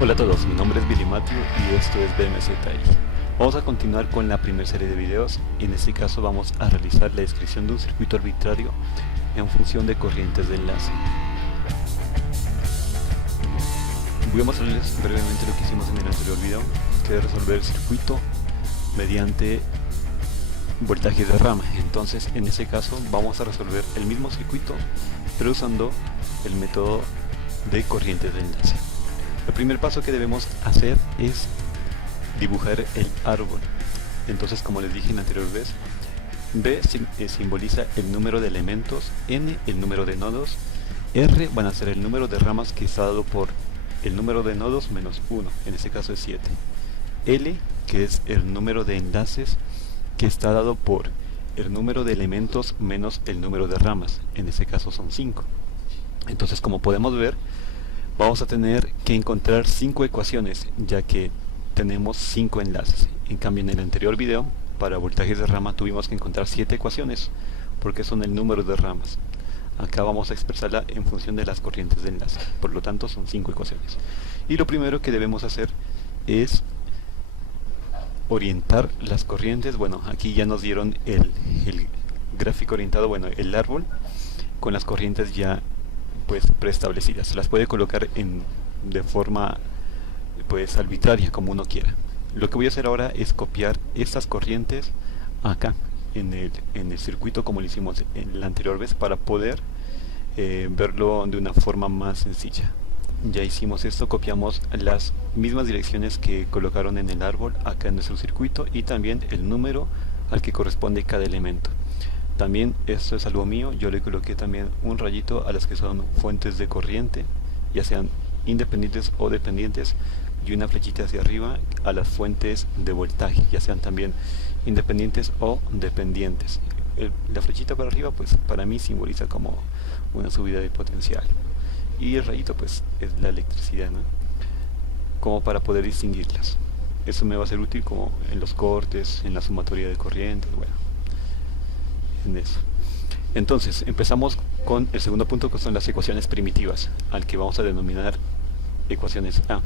Hola a todos, mi nombre es Billy Matthew y esto es BMZI. Vamos a continuar con la primera serie de videos y en este caso vamos a realizar la descripción de un circuito arbitrario en función de corrientes de enlace. Voy a mostrarles brevemente lo que hicimos en el anterior video, que es resolver el circuito mediante voltaje de rama. Entonces en este caso vamos a resolver el mismo circuito pero usando el método de corrientes de enlace. El primer paso que debemos hacer es dibujar el árbol. Entonces, como les dije en la anterior vez, B simboliza el número de elementos, N el número de nodos, R van a ser el número de ramas que está dado por el número de nodos menos 1, en este caso es 7. L, que es el número de enlaces que está dado por el número de elementos menos el número de ramas, en este caso son 5. Entonces, como podemos ver, vamos a tener que encontrar 5 ecuaciones, ya que tenemos 5 enlaces. En cambio, en el anterior video, para voltajes de rama tuvimos que encontrar 7 ecuaciones, porque son el número de ramas. Acá vamos a expresarla en función de las corrientes de enlace, por lo tanto son 5 ecuaciones. Y lo primero que debemos hacer es orientar las corrientes. Bueno, aquí ya nos dieron el gráfico orientado, bueno, el árbol, con las corrientes ya pues preestablecidas. Las puede colocar de forma pues arbitraria, como uno quiera. Lo que voy a hacer ahora es copiar estas corrientes acá en el circuito, como lo hicimos en la anterior vez, para poder verlo de una forma más sencilla. Ya hicimos esto, copiamos las mismas direcciones que colocaron en el árbol acá en nuestro circuito y también el número al que corresponde cada elemento. También esto es algo mío, yo le coloqué también un rayito a las que son fuentes de corriente, ya sean independientes o dependientes, y una flechita hacia arriba a las fuentes de voltaje, ya sean también independientes o dependientes. La flechita para arriba pues para mí simboliza como una subida de potencial y el rayito pues es la electricidad, ¿no? Como para poder distinguirlas. Eso me va a ser útil como en los cortes, en la sumatoria de corrientes, bueno, en eso. Entonces empezamos con el segundo punto, que son las ecuaciones primitivas, al que vamos a denominar ecuaciones A.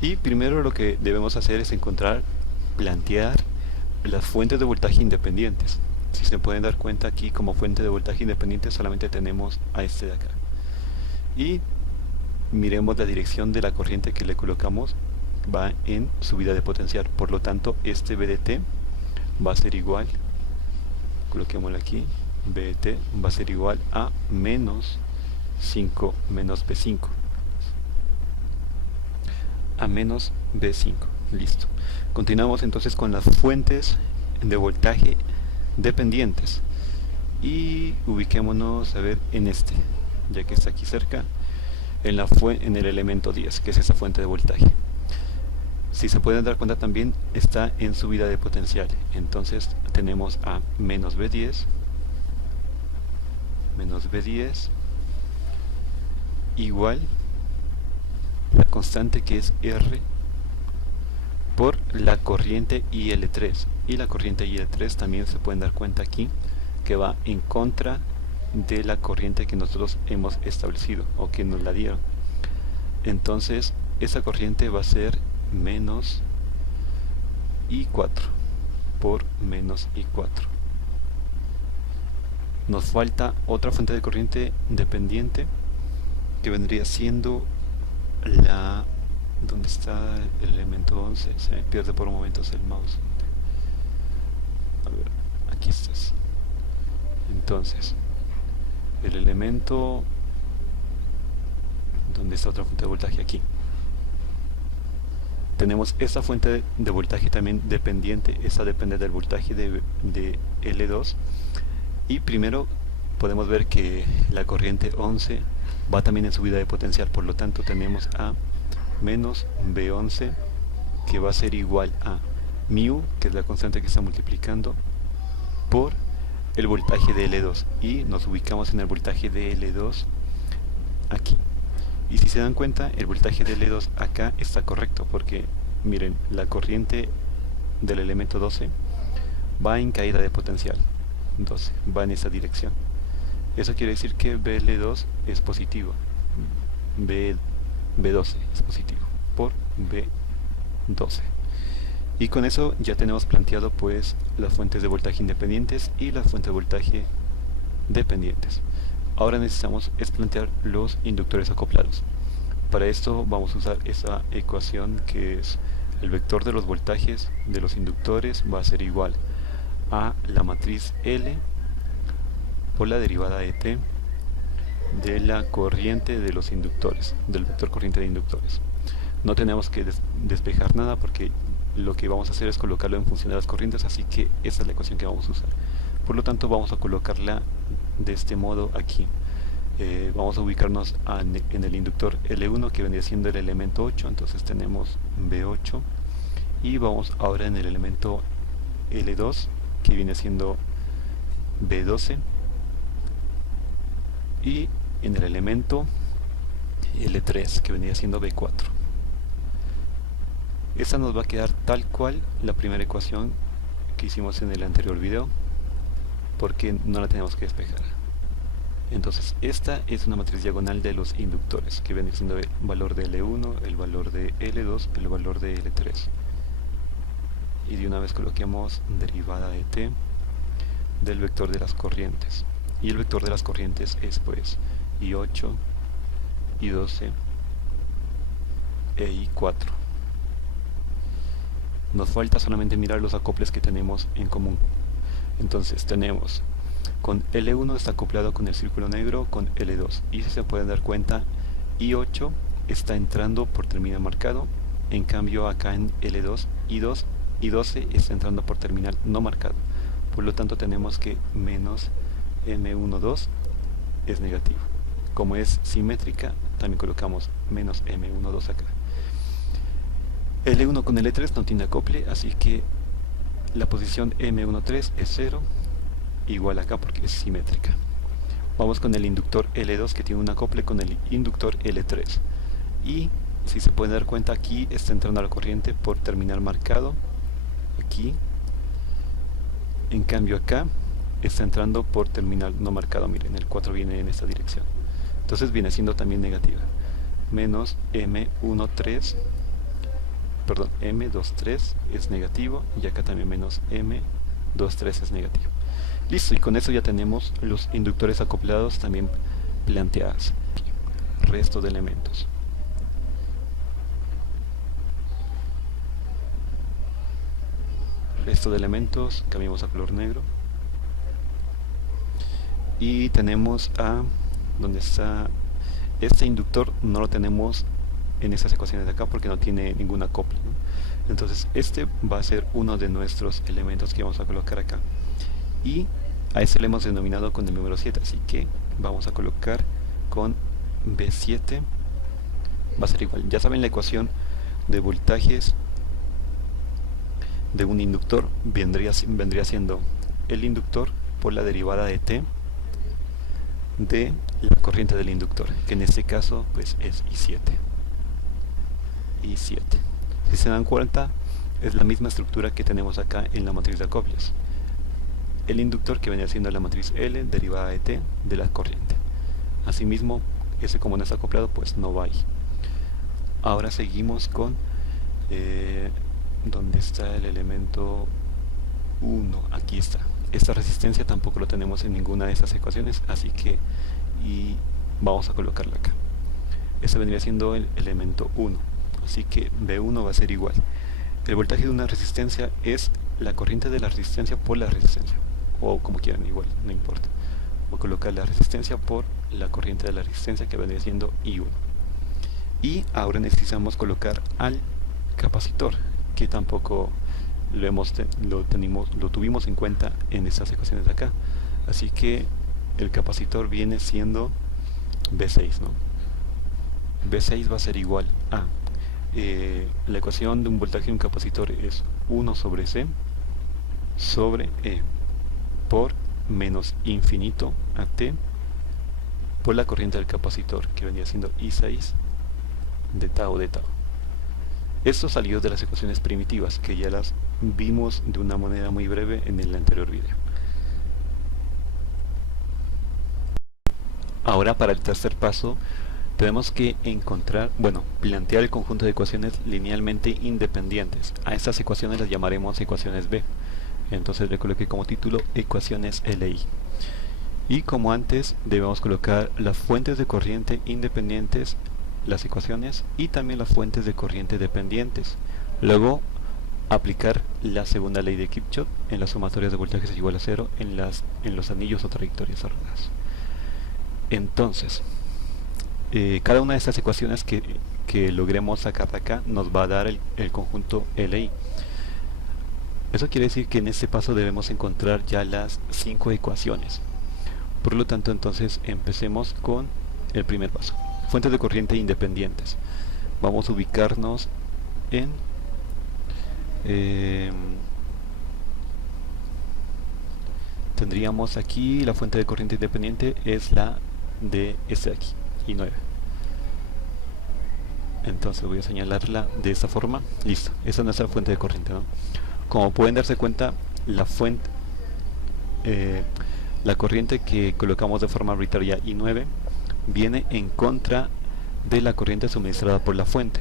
Y primero lo que debemos hacer es plantear las fuentes de voltaje independientes. Si se pueden dar cuenta, aquí como fuente de voltaje independiente solamente tenemos a este de acá. Y miremos la dirección de la corriente que le colocamos, va en subida de potencial, por lo tanto este B de T va a ser igual, coloquémoslo aquí, B de T va a ser igual a menos 5 menos B5, a menos B5, listo. Continuamos entonces con las fuentes de voltaje dependientes y ubiquémonos a ver en este, ya que está aquí cerca, en el elemento 10, que es esa fuente de voltaje. Si se pueden dar cuenta también está en subida de potencial, entonces tenemos a menos B10 igual la constante que es R por la corriente IL3, y la corriente IL3 también se pueden dar cuenta aquí que va en contra de la corriente que nosotros hemos establecido o que nos la dieron. Entonces esa corriente va a ser menos I4 por menos I4. Nos falta otra fuente de corriente dependiente que vendría siendo la... ¿Dónde está el elemento 11? Se me pierde por momentos el mouse. A ver, aquí estás. Entonces, el elemento... ¿Dónde está otra fuente de voltaje? Aquí. Tenemos esta fuente de voltaje también dependiente. Esta depende del voltaje de L2. Y primero podemos ver que la corriente 11 va también en subida de potencial. Por lo tanto tenemos a menos B11, que va a ser igual a mu, que es la constante que está multiplicando, por el voltaje de L2, y nos ubicamos en el voltaje de L2 aquí. Y si se dan cuenta, el voltaje de L2 acá está correcto, porque miren, la corriente del elemento 12 va en caída de potencial, 12, va en esa dirección. Eso quiere decir que BL2 es positivo, B12 es positivo. B12. Y con eso ya tenemos planteado pues las fuentes de voltaje independientes y las fuentes de voltaje dependientes. Ahora necesitamos es plantear los inductores acoplados. Para esto vamos a usar esa ecuación que es el vector de los voltajes de los inductores va a ser igual a la matriz L por la derivada de T de la corriente de los inductores, del vector corriente de inductores. No tenemos que despejar nada porque lo que vamos a hacer es colocarlo en función de las corrientes, así que esa es la ecuación que vamos a usar. Por lo tanto vamos a colocarla de este modo aquí. Vamos a ubicarnos en el inductor L1 que vendría siendo el elemento 8, entonces tenemos B8, y vamos ahora en el elemento L2 que viene siendo B12, y en el elemento L3 que vendría siendo B4. Esta nos va a quedar tal cual la primera ecuación que hicimos en el anterior video, porque no la tenemos que despejar. Entonces esta es una matriz diagonal de los inductores, que viene siendo el valor de L1, el valor de L2, el valor de L3. Y de una vez coloquemos derivada de T del vector de las corrientes. Y el vector de las corrientes es pues I8, I12 e I4. Nos falta solamente mirar los acoples que tenemos en común. Entonces tenemos con L1 está acoplado con el círculo negro con L2, y si se pueden dar cuenta, I8 está entrando por terminal marcado, en cambio acá en L2, I2 y 12 está entrando por terminal no marcado. Por lo tanto tenemos que menos M12 es negativo. Como es simétrica, también colocamos menos M12 acá. L1 con L3 no tiene acople, así que la posición M13 es 0, igual acá porque es simétrica. Vamos con el inductor L2 que tiene un acople con el inductor L3. Y si se pueden dar cuenta, aquí está entrando la corriente por terminal marcado, aquí. En cambio acá está entrando por terminal no marcado, miren, el 4 viene en esta dirección. Entonces viene siendo también negativa. Menos M13, perdón, M23 es negativo, y acá también menos M23 es negativo. Listo, y con eso ya tenemos los inductores acoplados también planteados. Resto de elementos. Resto de elementos, cambiamos a color negro. Y tenemos a donde está este inductor, no lo tenemos en estas ecuaciones de acá porque no tiene ningún acople, ¿no? Entonces este va a ser uno de nuestros elementos que vamos a colocar acá, y a este le hemos denominado con el número 7, así que vamos a colocar con B7, va a ser igual. Ya saben, la ecuación de voltajes de un inductor vendría siendo el inductor por la derivada de T de la corriente del inductor, que en este caso pues es I7. Si se dan cuenta, es la misma estructura que tenemos acá en la matriz de acoples. El inductor que venía siendo la matriz L derivada de T de la corriente. Asimismo, ese como no está acoplado, pues no va ahí. Ahora seguimos con donde está el elemento 1, aquí está. Esta resistencia tampoco lo tenemos en ninguna de estas ecuaciones, así que vamos a colocarla acá. Este vendría siendo el elemento 1, así que B1 va a ser igual. El voltaje de una resistencia es la corriente de la resistencia por la resistencia, o como quieran, igual, no importa. Voy a colocar la resistencia por la corriente de la resistencia, que vendría siendo I1. Y ahora necesitamos colocar al capacitor, que tampoco lo tuvimos en cuenta en estas ecuaciones de acá. Así que el capacitor viene siendo B6, ¿no? B6 va a ser igual a la ecuación de un voltaje de un capacitor es 1 sobre C sobre E por menos infinito a T por la corriente del capacitor, que vendría siendo I6 de tau de tau. Esto salió de las ecuaciones primitivas, que ya las vimos de una manera muy breve en el anterior video. Ahora, para el tercer paso, tenemos que encontrar, bueno, plantear el conjunto de ecuaciones linealmente independientes. A estas ecuaciones las llamaremos ecuaciones B. Entonces le coloqué como título ecuaciones LI. Y como antes, debemos colocar las fuentes de corriente independientes, las ecuaciones, y también las fuentes de corriente dependientes. Luego, aplicar la segunda ley de Kirchhoff en las sumatorias de voltajes es igual a cero en los anillos o trayectorias cerradas. Entonces, cada una de estas ecuaciones que logremos sacar de acá nos va a dar el conjunto LI. Eso quiere decir que en este paso debemos encontrar ya las 5 ecuaciones. Por lo tanto, entonces empecemos con el primer paso. Fuentes de corriente independientes. Vamos a ubicarnos en tendríamos aquí la fuente de corriente independiente es la de este de aquí, I9. Entonces voy a señalarla de esta forma. Listo, esa es nuestra fuente de corriente, ¿no? Como pueden darse cuenta, la fuente la corriente que colocamos de forma arbitraria I9 viene en contra de la corriente suministrada por la fuente.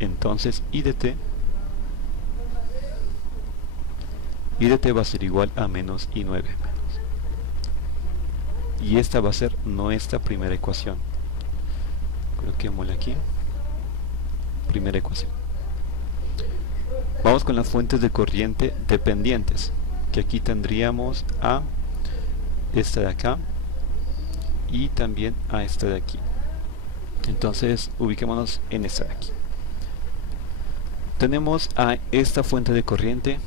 Entonces I de t va a ser igual a menos I9. Y esta va a ser nuestra primera ecuación. Coloquémosla aquí. Primera ecuación. Vamos con las fuentes de corriente dependientes, que aquí tendríamos a esta de acá y también a esta de aquí. Entonces ubiquémonos en esta de aquí. Tenemos a esta fuente de corriente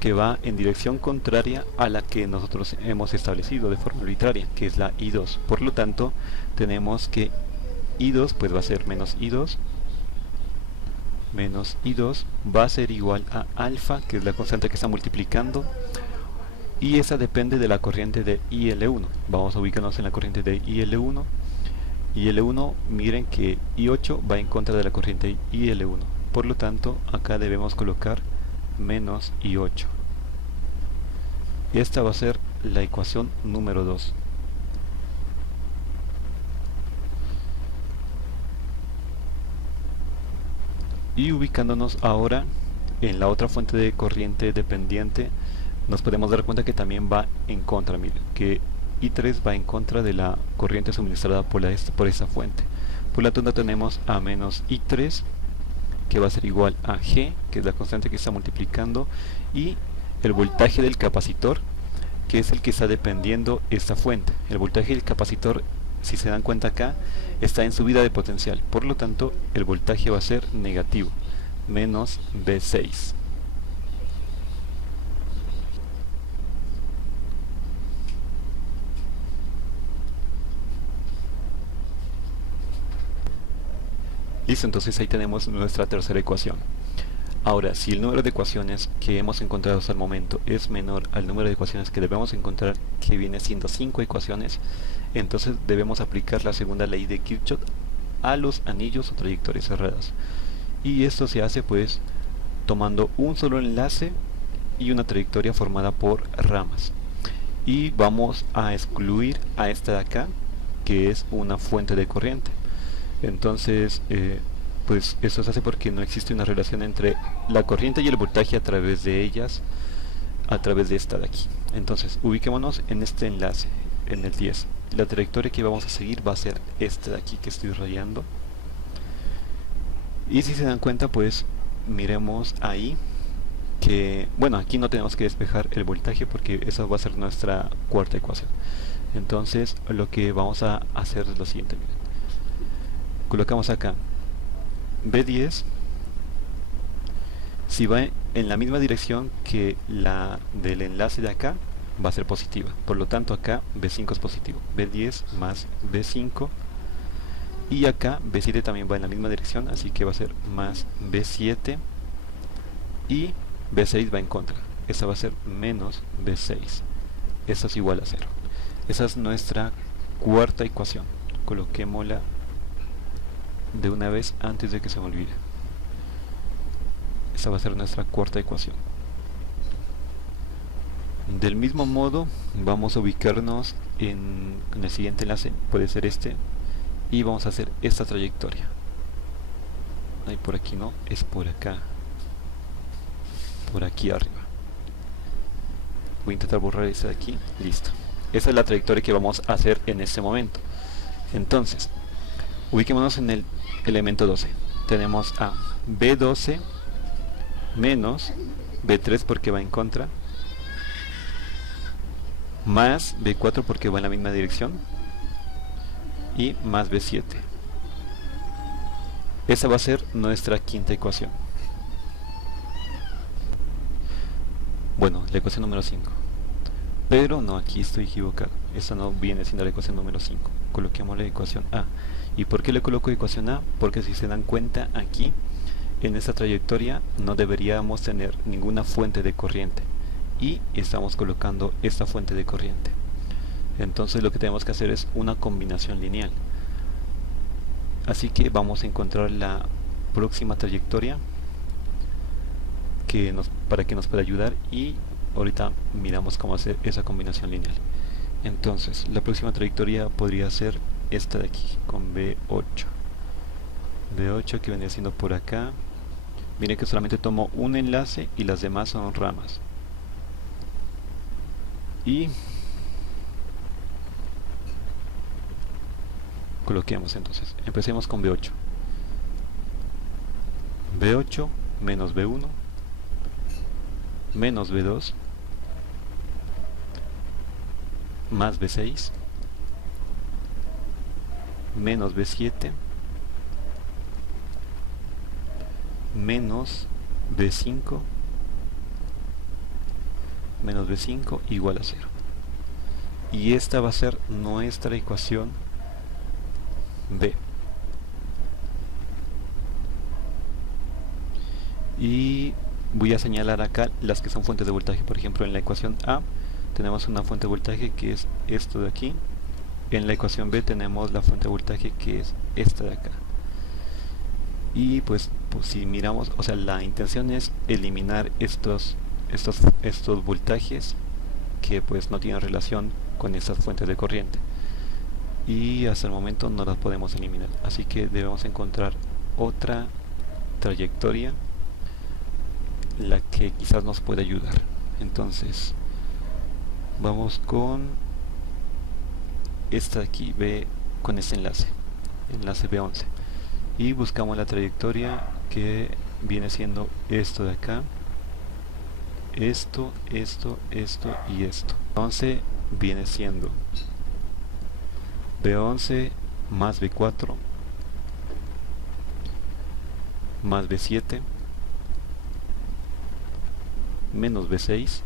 que va en dirección contraria a la que nosotros hemos establecido de forma arbitraria, que es la I2. Por lo tanto, tenemos que I2 pues va a ser menos I2 va a ser igual a alfa, que es la constante que está multiplicando, y esa depende de la corriente de IL1. Vamos a ubicarnos en la corriente de IL1. IL1, miren que I8 va en contra de la corriente IL1. Por lo tanto, acá debemos colocar menos I8. Y esta va a ser la ecuación número 2. Y ubicándonos ahora en la otra fuente de corriente dependiente, nos podemos dar cuenta que también va en contra, miren, que I3 va en contra de la corriente suministrada por esta fuente. Por lo tanto tenemos a menos I3, que va a ser igual a G, que es la constante que está multiplicando, y el voltaje del capacitor, que es el que está dependiendo esta fuente. El voltaje del capacitor, si se dan cuenta acá, está en subida de potencial. Por lo tanto, el voltaje va a ser negativo, menos V6. Listo, entonces ahí tenemos nuestra tercera ecuación. Ahora, si el número de ecuaciones que hemos encontrado hasta el momento es menor al número de ecuaciones que debemos encontrar, que viene siendo 5 ecuaciones, entonces debemos aplicar la segunda ley de Kirchhoff a los anillos o trayectorias cerradas. Y esto se hace pues tomando un solo enlace y una trayectoria formada por ramas. Y vamos a excluir a esta de acá, que es una fuente de corriente. Entonces, pues eso se hace porque no existe una relación entre la corriente y el voltaje a través de ellas, a través de esta de aquí. Entonces, ubiquémonos en este enlace, en el 10. La trayectoria que vamos a seguir va a ser esta de aquí que estoy rayando. Y si se dan cuenta, pues miremos ahí que, bueno, aquí no tenemos que despejar el voltaje porque esa va a ser nuestra cuarta ecuación. Entonces, lo que vamos a hacer es lo siguiente, miren. Colocamos acá B10, si va en la misma dirección que la del enlace de acá, va a ser positiva. Por lo tanto, acá B5 es positivo. B10 más B5. Y acá B7 también va en la misma dirección, así que va a ser más B7. Y B6 va en contra. Esa va a ser menos B6. Esto es igual a 0. Esa es nuestra cuarta ecuación. Coloquémosla de una vez antes de que se me olvide. Esta va a ser nuestra cuarta ecuación. Del mismo modo vamos a ubicarnos en el siguiente enlace, puede ser este, y vamos a hacer esta trayectoria. Ay, por aquí no, es por acá, por aquí arriba. Voy a intentar borrar ese de aquí, listo. Esa es la trayectoria que vamos a hacer en este momento. Entonces, ubiquémonos en el elemento 12. Tenemos a B12 menos B3 porque va en contra, más B4 porque va en la misma dirección, y más B7. Esa va a ser nuestra quinta ecuación. Bueno, la ecuación número 5. Pero no, aquí estoy equivocado. Esta no viene siendo la ecuación número 5. Coloquemos la ecuación A. ¿Y por qué le coloco ecuación A? Porque si se dan cuenta aquí, en esta trayectoria no deberíamos tener ninguna fuente de corriente. Y estamos colocando esta fuente de corriente. Entonces lo que tenemos que hacer es una combinación lineal. Así que vamos a encontrar la próxima trayectoria para que nos pueda ayudar, y ahorita miramos cómo hacer esa combinación lineal. Entonces la próxima trayectoria podría ser esta de aquí con B8 que vendría siendo por acá. Miren que solamente tomo un enlace y las demás son ramas. Y coloquemos entonces, empecemos con B8 menos B1 menos B2 más B6 menos B7 menos B5 igual a 0. Y esta va a ser nuestra ecuación B. Y voy a señalar acá las que son fuentes de voltaje. Por ejemplo, en la ecuación A tenemos una fuente de voltaje que es esto de aquí. En la ecuación B tenemos la fuente de voltaje que es esta de acá. Y pues si miramos, o sea, la intención es eliminar estos voltajes que pues no tienen relación con estas fuentes de corriente. Y hasta el momento no las podemos eliminar, así que debemos encontrar otra trayectoria la que quizás nos pueda ayudar. Entonces vamos con esta de aquí, B, con este enlace B11, y buscamos la trayectoria que viene siendo esto de acá, esto y esto. Entonces viene siendo B11 más B4 más B7 menos B6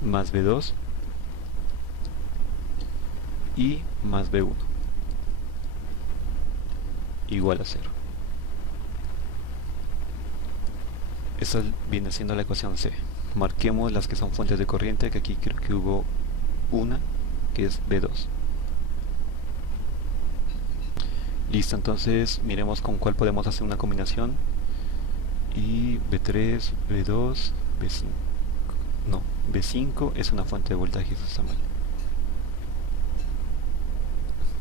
más B2 y más B1 igual a 0. Esta viene siendo la ecuación C. Marquemos las que son fuentes de corriente, que aquí creo que hubo una, que es B2. Listo, entonces miremos con cuál podemos hacer una combinación. Y B3, B2, B5. No, B5 es una fuente de voltaje, eso está mal.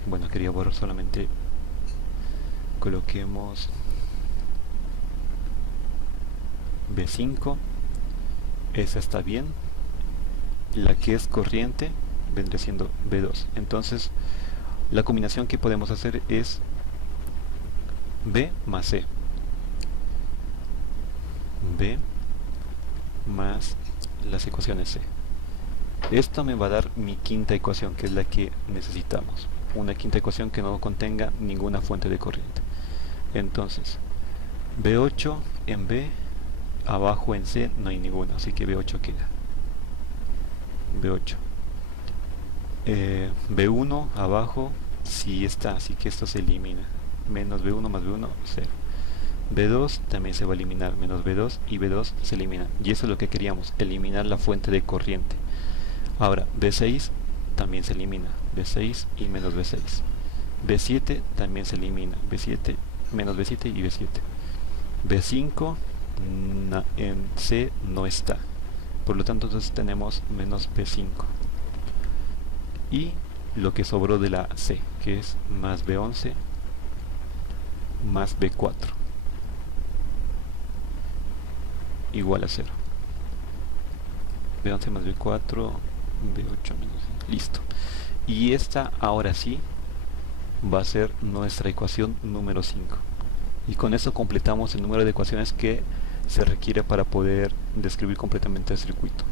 Bueno, quería borrar solamente. Coloquemos B5. Esa está bien. La que es corriente vendría siendo B2. Entonces la combinación que podemos hacer es B más C. B más las ecuaciones C. Esto me va a dar mi quinta ecuación, que es la que necesitamos. Una quinta ecuación que no contenga ninguna fuente de corriente. Entonces B8 en B, abajo en C no hay ninguna, así que B8 queda. B8 B1 abajo sí está, así que esto se elimina. Menos B1 más B1, 0. B2 también se va a eliminar, menos B2 y B2 se eliminan. Y eso es lo que queríamos, eliminar la fuente de corriente. Ahora, B6 también se elimina, B6 y menos B6. B7 también se elimina, B7, menos B7 y B7. B5 en C no está, por lo tanto entonces tenemos menos B5. Y lo que sobró de la C, que es más B11 más B4 igual a 0. B11 más B4, B8 menos C. Listo. Y esta ahora sí va a ser nuestra ecuación número 5. Y con eso completamos el número de ecuaciones que se requiere para poder describir completamente el circuito.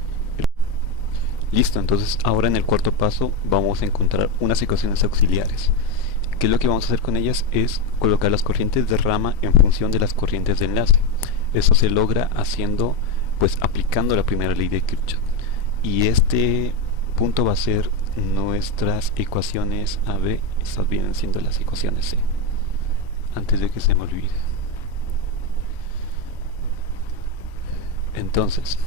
Listo, entonces ahora en el cuarto paso vamos a encontrar unas ecuaciones auxiliares. ¿Qué es lo que vamos a hacer con ellas? Es colocar las corrientes de rama en función de las corrientes de enlace. Eso se logra haciendo, pues aplicando la primera ley de Kirchhoff. Y este punto va a ser nuestras ecuaciones AB, estas vienen siendo las ecuaciones C. Antes de que se me olvide. Entonces,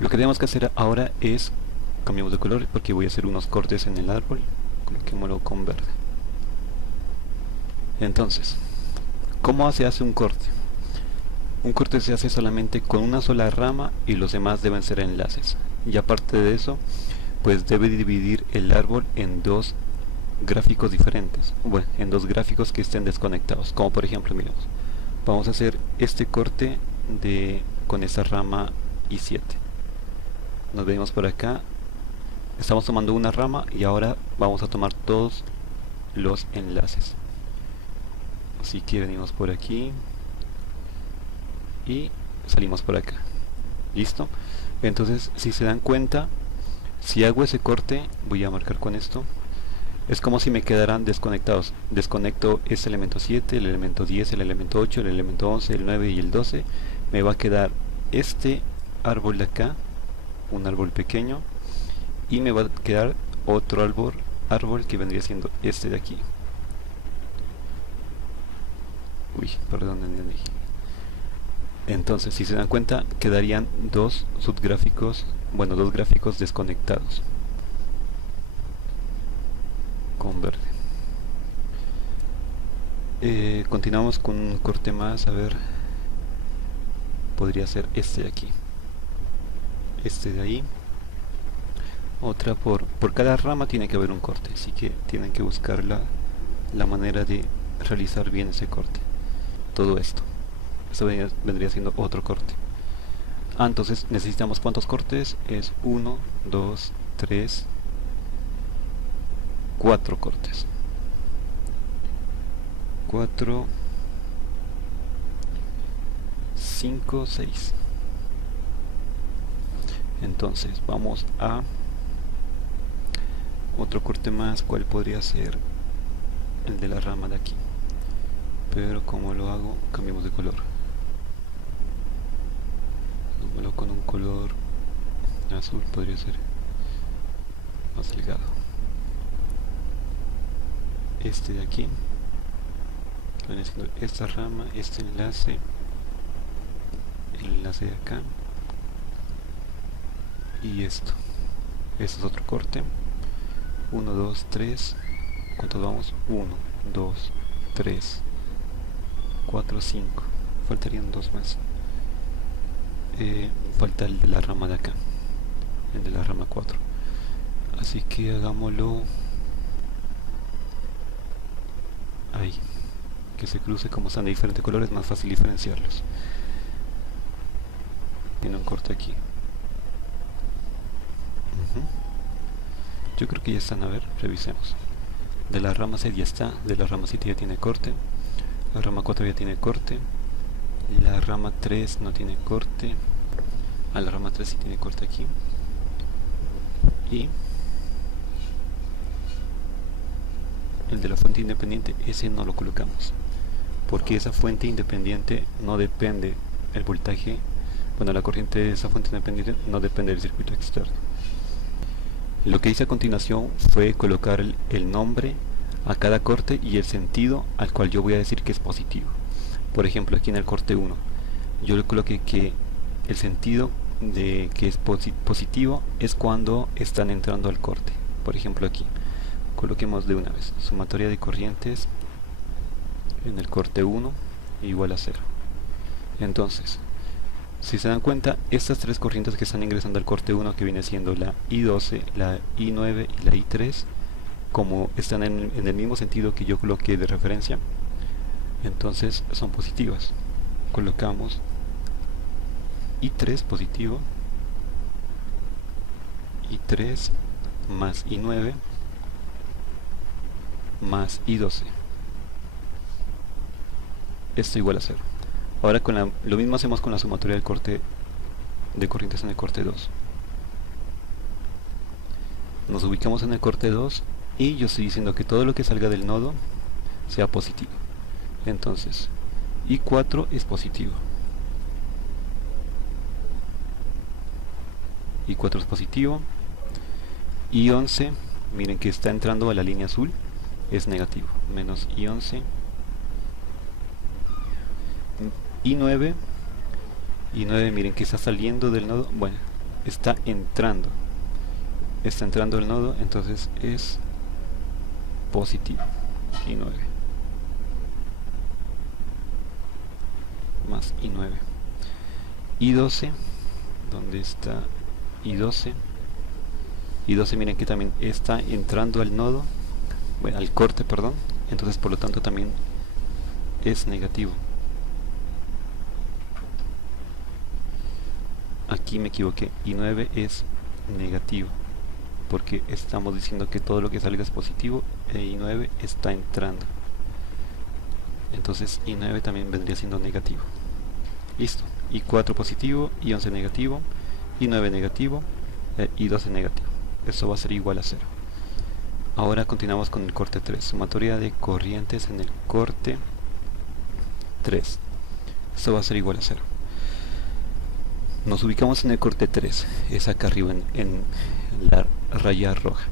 lo que tenemos que hacer ahora es, cambiamos de color porque voy a hacer unos cortes en el árbol, coloquémoslo con verde. Entonces, ¿cómo se hace un corte? Un corte se hace solamente con una sola rama y los demás deben ser enlaces. Y aparte de eso, pues debe dividir el árbol en dos gráficos diferentes, bueno, en dos gráficos que estén desconectados, como por ejemplo, miremos, vamos a hacer este corte con esta rama I7. Nos venimos por acá, estamos tomando una rama y ahora vamos a tomar todos los enlaces. Así que venimos por aquí y salimos por acá. Listo. Entonces, si se dan cuenta, si hago ese corte, voy a marcar con esto, es como si me quedaran desconectados. Desconecto este elemento 7, el elemento 10, el elemento 8, el elemento 11, el 9 y el 12. Me va a quedar este árbol de acá, un árbol pequeño, y me va a quedar otro árbol que vendría siendo este de aquí. Uy, perdón, entonces, si se dan cuenta, quedarían dos subgráficos, bueno, dos gráficos desconectados con verde. Continuamos con un corte más, a ver, podría ser este de aquí, este de ahí, otra por cada rama tiene que haber un corte, así que tienen que buscar la manera de realizar bien ese corte. Todo esto vendría siendo otro corte. Entonces necesitamos ¿cuántos cortes? Es 1, 2, 3, 4 cortes. 4, 5, 6. Entonces vamos a otro corte más. ¿Cuál podría ser? El de la rama de aquí. Pero como lo hago, cambiamos de color. Hagámoslo con un color azul, podría ser más delgado. Este de aquí, viene siendo esta rama, este enlace, el enlace de acá y esto. Este es otro corte. 1, 2, 3. ¿Cuántos vamos? 1, 2, 3, 4, 5. Faltarían dos más. Falta el de la rama de acá, el de la rama 4. Así que hagámoslo ahí, que se cruce. Como están de diferentes colores, más fácil diferenciarlos. Tiene un corte aquí. Yo creo que ya están, a ver, revisemos. De la rama 6 ya está, de la rama 7 ya tiene corte, la rama 4 ya tiene corte, la rama 3 no tiene corte, la rama 3 sí tiene corte aquí, y el de la fuente independiente, ese no lo colocamos, porque esa fuente independiente no depende, el voltaje, bueno, la corriente de esa fuente independiente no depende del circuito externo. Lo que hice a continuación fue colocar el nombre a cada corte y el sentido al cual yo voy a decir que es positivo. Por ejemplo, aquí en el corte 1 yo le coloqué que el sentido de que es positivo es cuando están entrando al corte. Por ejemplo, aquí coloquemos de una vez sumatoria de corrientes en el corte 1 igual a 0. Entonces, Si se dan cuenta, estas tres corrientes que están ingresando al corte 1, que viene siendo la I12, la I9 y la I3, como están en el mismo sentido que yo coloqué de referencia, entonces son positivas. Colocamos I3 positivo, I3 más I9 más I12. Esto igual a 0. Ahora lo mismo hacemos con la sumatoria del corte de corrientes en el corte 2. Nos ubicamos en el corte 2 y yo estoy diciendo que todo lo que salga del nodo sea positivo. Entonces, I4 es positivo. I4 es positivo. I11, miren que está entrando a la línea azul, es negativo. Menos I11. I9, miren que está saliendo del nodo, bueno, está entrando el nodo, entonces es positivo. I9 más I9. I12, ¿dónde está I12? I12, miren que también está entrando al nodo, bueno, al corte, perdón, entonces por lo tanto también es negativo. Aquí me equivoqué, I9 es negativo, porque estamos diciendo que todo lo que salga es positivo e I9 está entrando. Entonces I9 también vendría siendo negativo. Listo, I4 positivo, I11 negativo, I9 negativo, I12 negativo. Esto va a ser igual a 0. Ahora continuamos con el corte 3, sumatoria de corrientes en el corte 3. Esto va a ser igual a 0. Nos ubicamos en el corte 3, es acá arriba en la raya roja.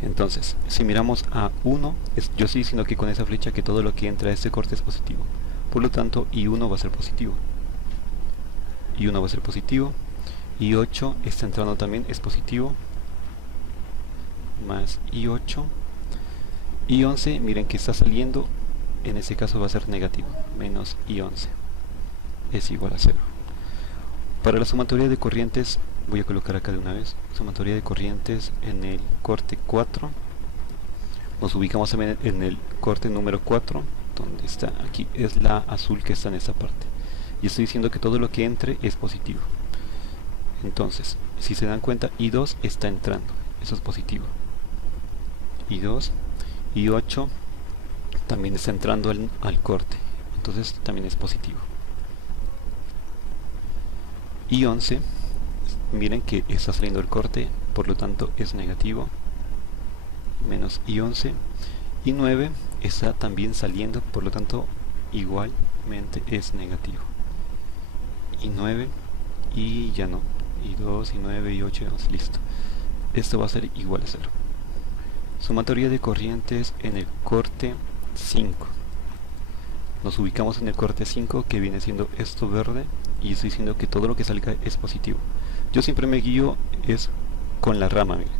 Entonces, si miramos a 1, yo estoy diciendo que con esa flecha que todo lo que entra a este corte es positivo. Por lo tanto, I1 va a ser positivo. I1 va a ser positivo. I8 está entrando también, es positivo. Más I8. I11, miren que está saliendo, en este caso va a ser negativo. Menos I11 es igual a 0. Para la sumatoria de corrientes, voy a colocar acá de una vez, sumatoria de corrientes en el corte 4. Nos ubicamos en el corte número 4, donde está aquí, es la azul que está en esta parte. Y estoy diciendo que todo lo que entre es positivo. Entonces, si se dan cuenta, I2 está entrando, eso es positivo. I2, I8 también está entrando al corte, entonces también es positivo. I11, miren que está saliendo el corte, por lo tanto es negativo. Menos I11. I9 está también saliendo, por lo tanto igualmente es negativo. I9 y ya no. I2, I9, I8, I11, listo. Esto va a ser igual a 0. Sumatoria de corrientes en el corte 5. Nos ubicamos en el corte 5, que viene siendo esto verde, y estoy diciendo que todo lo que salga es positivo. Yo siempre me guío es con la rama, miren.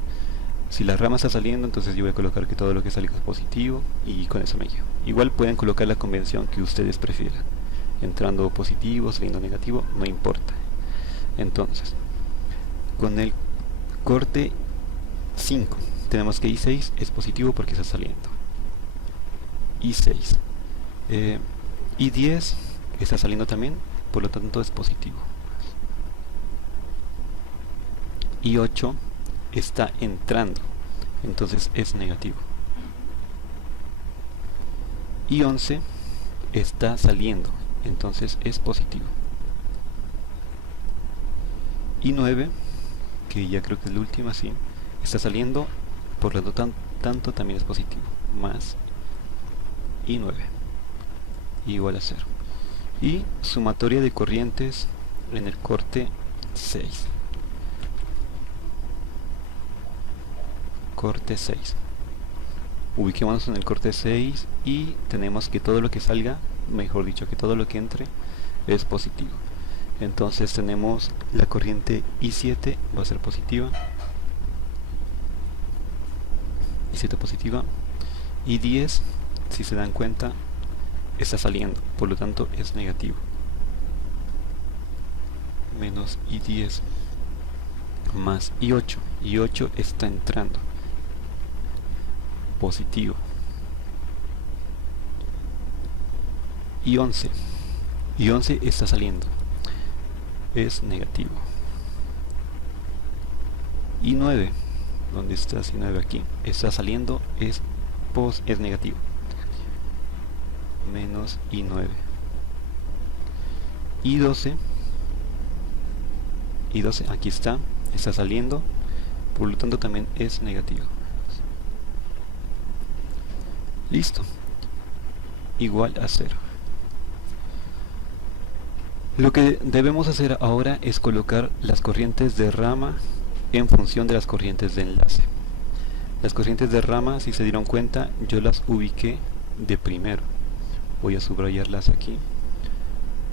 Si la rama está saliendo, entonces yo voy a colocar que todo lo que salga es positivo, y con eso me guío. Igual pueden colocar la convención que ustedes prefieran, entrando positivo, saliendo negativo, no importa. Entonces, con el corte 5 tenemos que I6 es positivo porque está saliendo. I6, I10 está saliendo también, por lo tanto es positivo. I8 está entrando, entonces es negativo. I11 está saliendo, entonces es positivo. I9, que ya creo que es la última, sí, está saliendo, por lo tanto también es positivo. Más I9 igual a 0. Y sumatoria de corrientes en el corte 6. Corte 6. Ubiquémonos en el corte 6 y tenemos que todo lo que salga, mejor dicho, que todo lo que entre es positivo. Entonces tenemos la corriente I7 va a ser positiva. I7 positiva. I10, si se dan cuenta, está saliendo, por lo tanto es negativo. menos I10 más I8. I8 está entrando positivo. I11 está saliendo, es negativo. I9, ¿dónde está I9? Aquí está saliendo, es negativo, menos I9. I12 aquí está saliendo, por lo tanto también es negativo. Listo, igual a 0. Lo que debemos hacer ahora es colocar las corrientes de rama en función de las corrientes de enlace. Las corrientes de rama, si se dieron cuenta, yo las ubiqué de primero. Voy a subrayarlas aquí.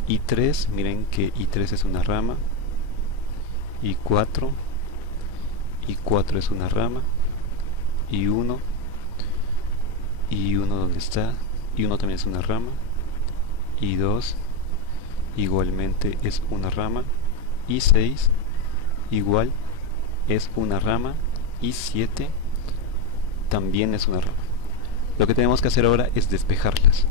I3, miren que I3 es una rama. I4 es una rama. I1 ¿dónde está? I1 también es una rama. I2 igualmente es una rama. I6 igual es una rama. I7 también es una rama. Lo que tenemos que hacer ahora es despejarlas,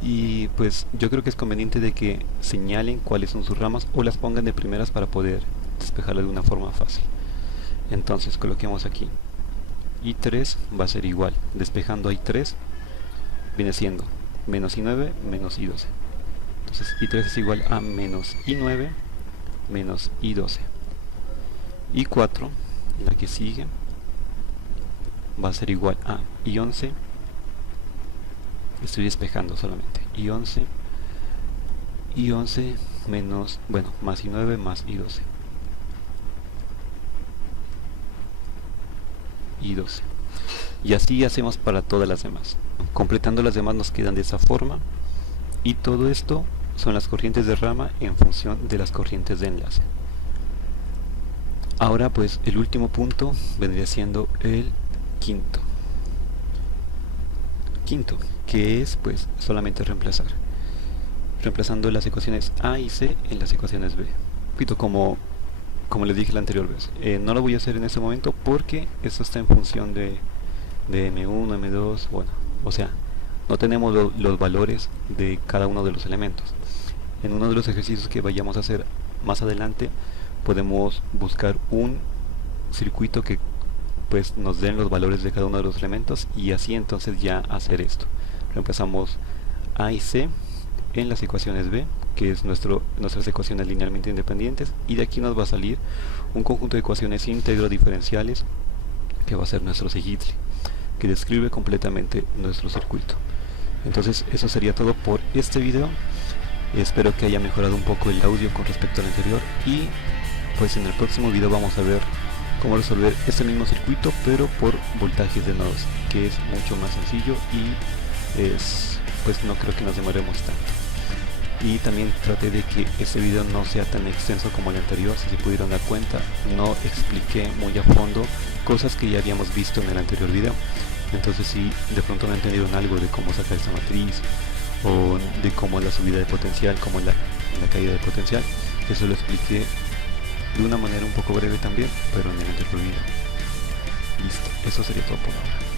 y pues yo creo que es conveniente de que señalen cuáles son sus ramas o las pongan de primeras para poder despejarlas de una forma fácil. Entonces coloquemos aquí I3 va a ser igual, despejando a I3 viene siendo menos I9 menos I12. Entonces I3 es igual a menos I9 menos I12. I4, la que sigue, va a ser igual a I11. Estoy despejando solamente. I11 menos, bueno, más I9 más I12. I12. Y así hacemos para todas las demás. Completando las demás nos quedan de esa forma. Y todo esto son las corrientes de rama en función de las corrientes de enlace. Ahora pues el último punto vendría siendo el quinto, que es pues solamente reemplazando las ecuaciones A y C en las ecuaciones B. Repito, como les dije la anterior vez, no lo voy a hacer en este momento porque esto está en función de M1, M2, bueno, o sea, no tenemos los valores de cada uno de los elementos. En uno de los ejercicios que vayamos a hacer más adelante podemos buscar un circuito que pues nos den los valores de cada uno de los elementos, y así entonces ya hacer esto. Reemplazamos A y C en las ecuaciones B, que es nuestras ecuaciones linealmente independientes, y de aquí nos va a salir un conjunto de ecuaciones íntegro diferenciales que va a ser nuestro Sigitle, que describe completamente nuestro circuito. Entonces eso sería todo por este video. Espero que haya mejorado un poco el audio con respecto al anterior, y pues en el próximo video vamos a ver cómo resolver este mismo circuito pero por voltajes de nodos, que es mucho más sencillo y pues no creo que nos demoremos tanto. Y también traté de que este video no sea tan extenso como el anterior. Si se pudieron dar cuenta, no expliqué muy a fondo cosas que ya habíamos visto en el anterior video. Entonces si de pronto no entendieron algo de cómo sacar esta matriz, o de cómo es la subida de potencial, cómo es la caída de potencial, eso lo expliqué de una manera un poco breve también, pero en el anterior video. Listo, eso sería todo por ahora.